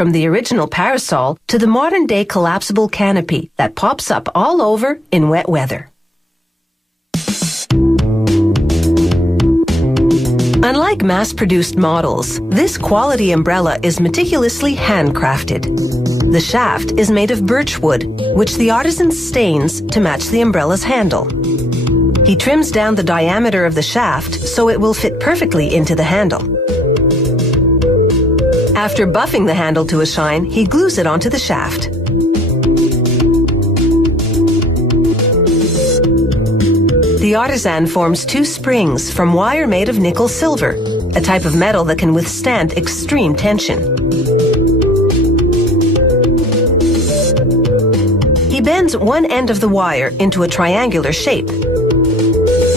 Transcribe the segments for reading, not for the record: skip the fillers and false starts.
from the original parasol to the modern-day collapsible canopy that pops up all over in wet weather. Unlike mass-produced models, this quality umbrella is meticulously handcrafted. The shaft is made of birch wood, which the artisan stains to match the umbrella's handle. He trims down the diameter of the shaft so it will fit perfectly into the handle. After buffing the handle to a shine, he glues it onto the shaft. The artisan forms two springs from wire made of nickel silver, a type of metal that can withstand extreme tension. He bends one end of the wire into a triangular shape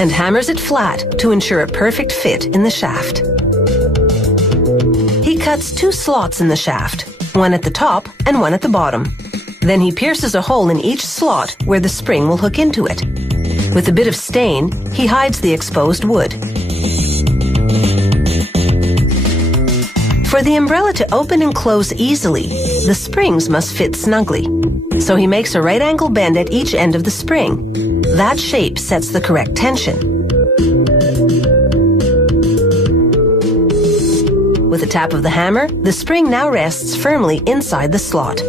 and hammers it flat to ensure a perfect fit in the shaft. He cuts two slots in the shaft, one at the top and one at the bottom. Then he pierces a hole in each slot where the spring will hook into it. With a bit of stain, he hides the exposed wood. For the umbrella to open and close easily, the springs must fit snugly. So he makes a right angle bend at each end of the spring. That shape sets the correct tension. With a tap of the hammer, the spring now rests firmly inside the slot.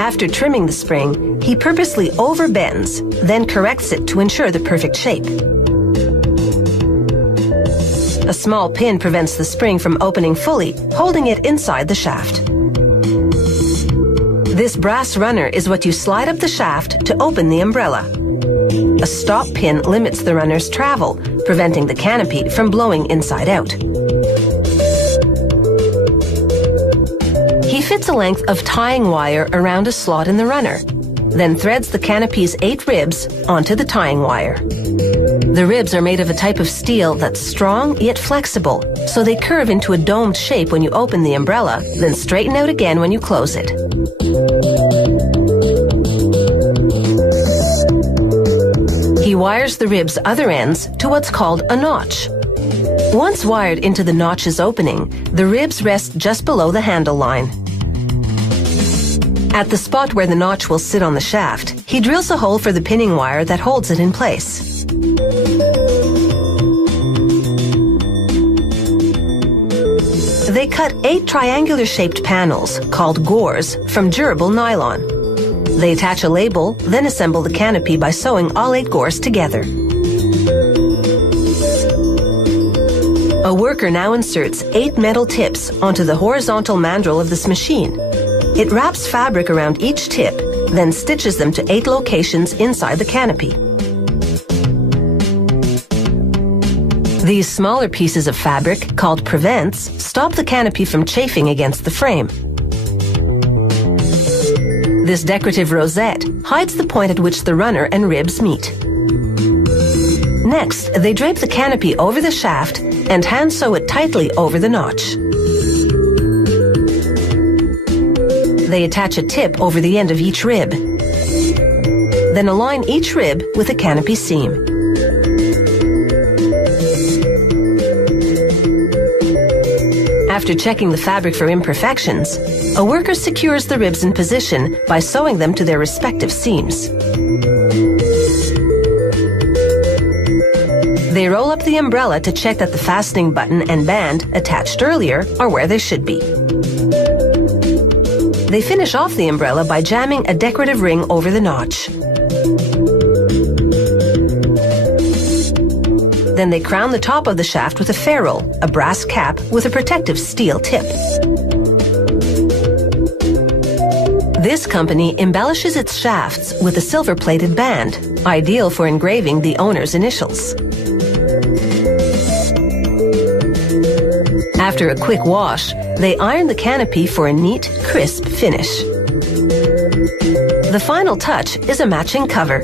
After trimming the spring, he purposely overbends, then corrects it to ensure the perfect shape. A small pin prevents the spring from opening fully, holding it inside the shaft. This brass runner is what you slide up the shaft to open the umbrella. A stop pin limits the runner's travel, preventing the canopy from blowing inside out. He fits a length of tying wire around a slot in the runner, then threads the canopy's 8 ribs onto the tying wire. The ribs are made of a type of steel that's strong yet flexible, so they curve into a domed shape when you open the umbrella, then straighten out again when you close it. He wires the rib's other ends to what's called a notch. Once wired into the notch's opening, the ribs rest just below the handle line. At the spot where the notch will sit on the shaft, he drills a hole for the pinning wire that holds it in place. They cut 8 triangular-shaped panels, called gores, from durable nylon. They attach a label, then assemble the canopy by sewing all 8 gores together. A worker now inserts 8 metal tips onto the horizontal mandrel of this machine. It wraps fabric around each tip, then stitches them to 8 locations inside the canopy. These smaller pieces of fabric, called prevents, stop the canopy from chafing against the frame. This decorative rosette hides the point at which the runner and ribs meet. Next, they drape the canopy over the shaft and hand sew it tightly over the notch. They attach a tip over the end of each rib. Then align each rib with a canopy seam. After checking the fabric for imperfections, a worker secures the ribs in position by sewing them to their respective seams. They roll up the umbrella to check that the fastening button and band attached earlier are where they should be. They finish off the umbrella by jamming a decorative ring over the notch. Then they crown the top of the shaft with a ferrule, a brass cap with a protective steel tip. This company embellishes its shafts with a silver-plated band, ideal for engraving the owner's initials. After a quick wash, they iron the canopy for a neat, crisp finish. The final touch is a matching cover.